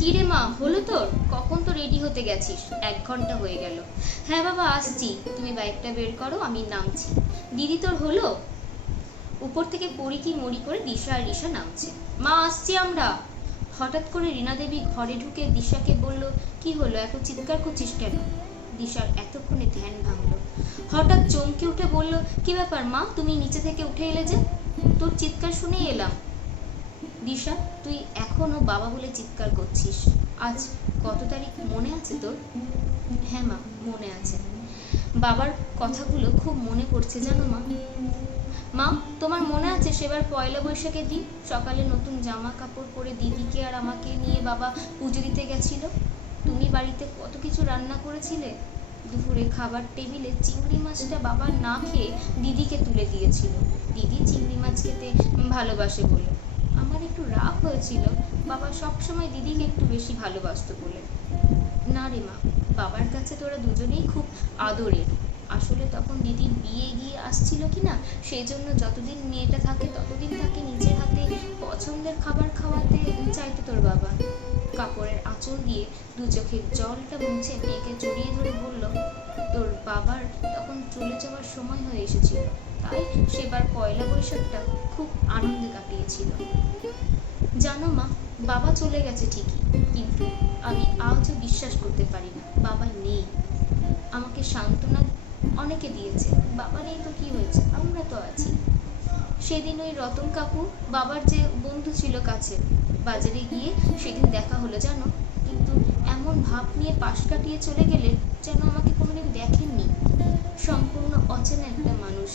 কি রে মা, হলো তোর? কখন তো রেডি হতে গেছিস? এক ঘণ্টা হয়ে গেল। হ্যাঁ বাবা, আসছি। তুমি বাইকটা বের করো, আমি নামছি। দিদি তোর হলো? উপর থেকে পড়ি কি মরি করে দিশা আর রিশা নামছে। মা, আসছি আমরা। হঠাৎ করে রীনা দেবী ঘরে ঢুকে দিশাকে বলল, কি হলো? এত চিৎকার করছিস কেন? দিশার এতক্ষণে ধ্যান ভাঙলো। হঠাৎ চমকে উঠে বলল, কি ব্যাপার মা? তুমি নিচে থেকে উঠে এলে যে? তোর চিৎকার শুনেই এলাম। দিশা, তুই এখনও বাবা বলে চিৎকার করছিস। আজ কত তারিখ মনে আছে তোর? হ্যাঁ মা, মনে আছে। বাবার কথাগুলো খুব মনে পড়ছে, জানো মা? মা, তোমার মনে আছে সেবার পয়লা বৈশাখের দিন? সকালে নতুন জামা কাপড় পরে দিদিকে আর আমাকে নিয়ে বাবা পুজো দিতে গেছিল। তুমি বাড়িতে কত কিছু রান্না করেছিলে? দুপুরে খাবার টেবিলে চিংড়ি মাছটা বাবা না খেয়ে দিদিকে তুলে দিয়েছিল। দিদি চিংড়ি মাছ খেতে ভালোবাসে বলে। আমার একটু রাগ হয়েছিল। বাবা সবসময় দিদিকে একটু বেশি ভালোবাসতো বলে। না রে মা, বাবার কাছে তোরা দুজনেই খুব আদরের। আসলে তখন দিদির বিয়ে গিয়ে আসছিল কি না, সেই জন্য যতদিন মেয়েটা থাকে ততদিন তাকে নিজের হাতে পছন্দের খাবার খাওয়াতে চাইতো তোর বাবা। কাপড়ের আঁচল দিয়ে দু চোখের জলটা মুছে মেয়েকে জড়িয়ে ধরে বলল, তোর বাবার তখন চলে যাওয়ার সময় হয়ে এসেছিল। তাই সেবার পয়লা বৈশাখটা খুব আনন্দে কাটিয়েছিল। জানো মা, বাবা চলে গেছে ঠিকই, কিন্তু আমি আজও বিশ্বাস করতে পারি না, বাবা নেই। আমাকে সান্ত্বনা অনেকে দিয়েছে, বাবা নেই তো কি হয়েছে, আমরা তো আছি। সেদিন ওই রতন কাকু বাবার যে বন্ধু ছিল কাছে, বাজারে গিয়ে সেদিন দেখা হলো জানো, কিন্তু এমন ভাব নিয়ে পাশ কাটিয়ে চলে গেলে যেন আমাকে কোনোদিন দেখেননি। সম্পূর্ণ অচেনা একটা মানুষ।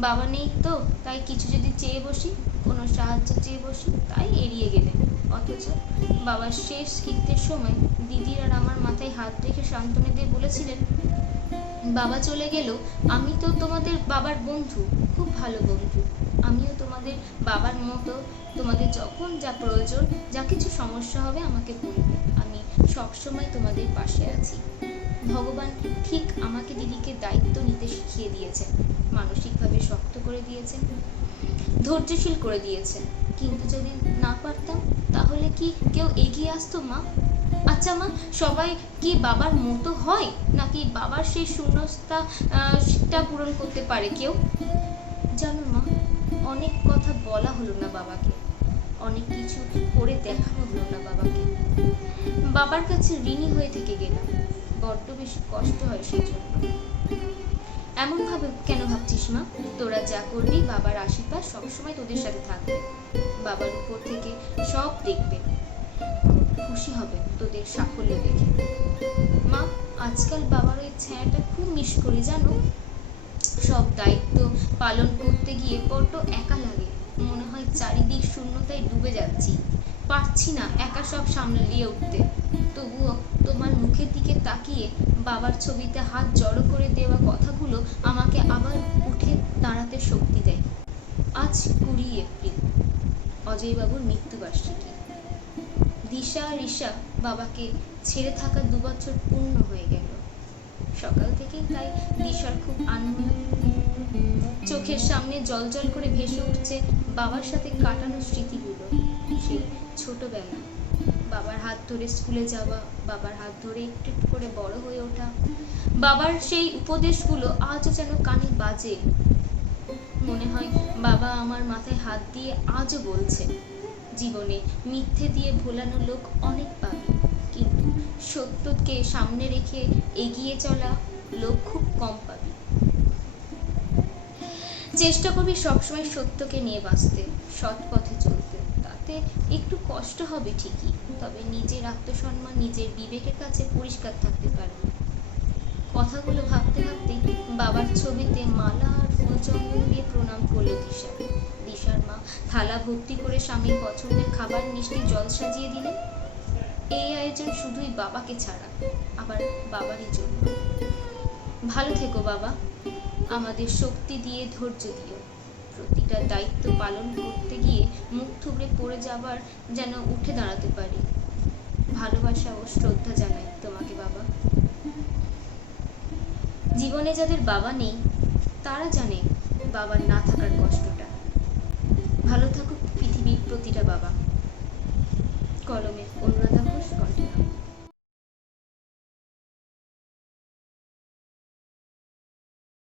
বাবা নেই তো, তাই কিছু যদি চেয়ে বসি, কোনো সাহায্য চেয়ে বসি, তাই এড়িয়ে গেলেন অথচ বাবার শেষ কৃত্যের সময় দিদির আর আমার মাথায় হাত রেখে সান্ত্বনা দিয়ে বলেছিলেন, বাবা চলে গেল, আমি তো তোমাদের বাবার বন্ধু, খুব ভালো বন্ধু। আমিও তোমাদের বাবার মতো, তোমাদের যখন যা প্রয়োজন, যা কিছু সমস্যা হবে আমাকে বলবে। আমি সবসময় তোমাদের পাশে আছি। ভগবান ঠিক আমাকে দিদিকে দায়িত্ব নিতে শিখিয়ে দিয়েছেন, মানসিকভাবে শক্ত করে দিয়েছেন, ধৈর্যশীল করে দিয়েছেন। কিন্তু যদি না পারতাম, তাহলে কি কেউ এগিয়ে আসতো মা? আচ্ছা মা, সবাই কি বাবার মতো হয়? নাকি বাবার সেই শূন্যতা পূরণ করতে পারে কেউ? জানো মা, অনেক কথা বলা হলো না বাবাকে। অনেক কিছু করে দেখানো হলো না বাবাকে। বাবার কাছে ঋণী হয়ে থেকে গেলাম। বড্ড বেশি কষ্ট হয় সেই জন্য মা, তোরা যা করবি, বাবার আশীর্বাদ সবসময় তোদের সাথে থাকবে। বাবার উপর থেকে সব দেখবে। খুশি হবে তোদের সাফল্য দেখে। মা, আজকাল বাবার ওই ছায়াটা খুব মিস করি, জানো? সব দায়িত্ব পালন করতে গিয়ে বড্ড একা লাগে। মনে হয় চারিদিক শূন্যতায় ডুবে যাচ্ছি। পারছি না একা সব সামলিয়ে উঠতে। তবুও তোমার মুখের দিকে তাকিয়ে বাবার ছবিতে হাত জড়ো করে দেওয়া কথাগুলো আমাকে আবার উঠে দাঁড়াতে শক্তি দেয়। আজ কুড়ি এপ্রিল। অজয়বাবুর মৃত্যুবার্ষিকী দিশা আর ঈশা বাবাকে ছেড়ে থাকা দু বছর পূর্ণ হয়ে গেল। সকাল থেকেই তাই দিশার খুব আনন্দ। চোখের সামনে জল জল করে ভেসে উঠছে বাবার সাথে কাটানো স্মৃতিগুলো, সেই ছোটবেলা। বাবার হাত ধরে স্কুলে যাওয়া, বাবার হাত ধরে একটু একটু করে বড় হয়ে ওঠা। বাবার সেই উপদেশগুলো আজও যেন কানে বাজে। মনে হয় বাবা আমার মাথায় হাত দিয়ে আজও বলছে, জীবনে মিথ্যে দিয়ে ভোলানো লোক অনেক পাবে। কিন্তু সত্যকে সামনে রেখে এগিয়ে চলা লোক খুব কম পাবে। চেষ্টা করবি সবসময় সত্যকে নিয়ে বাঁচতে, সৎ পথে চলতে। তাতে একটু কষ্ট হবে ঠিকই। তবে নিজের আত্মসম্মান, নিজের বিবেকের কাছে পরিষ্কার থাকতে পারবে। কথাগুলো ভাবতে ভাবতে বাবার ছবিতে মালা আর ফুল চন্দন দিয়ে প্রণাম করল দিশা। দিশার মা থালা ভর্তি করে স্বামীর পছন্দের খাবার মিষ্টি জল সাজিয়ে দিলেন। এই আয়োজন শুধুই বাবাকে ছাড়া, আবার বাবারই জন্য। ভালো থেকো বাবা, আমাদের শক্তি দিয়ে ধৈর্য দিও। প্রতিটা দায়িত্ব পালন করতে গিয়ে মুখ থুবড়ে পড়ে যাবার যেন উঠে দাঁড়াতে পারি। ভালোবাসা ও শ্রদ্ধা জানাই তোমাকে, বাবা। জীবনে যাদের বাবা নেই, তারা জানে বাবার না থাকার কষ্টটা। ভালো থাকুক পৃথিবীর প্রতিটা বাবা। কলমে অন্য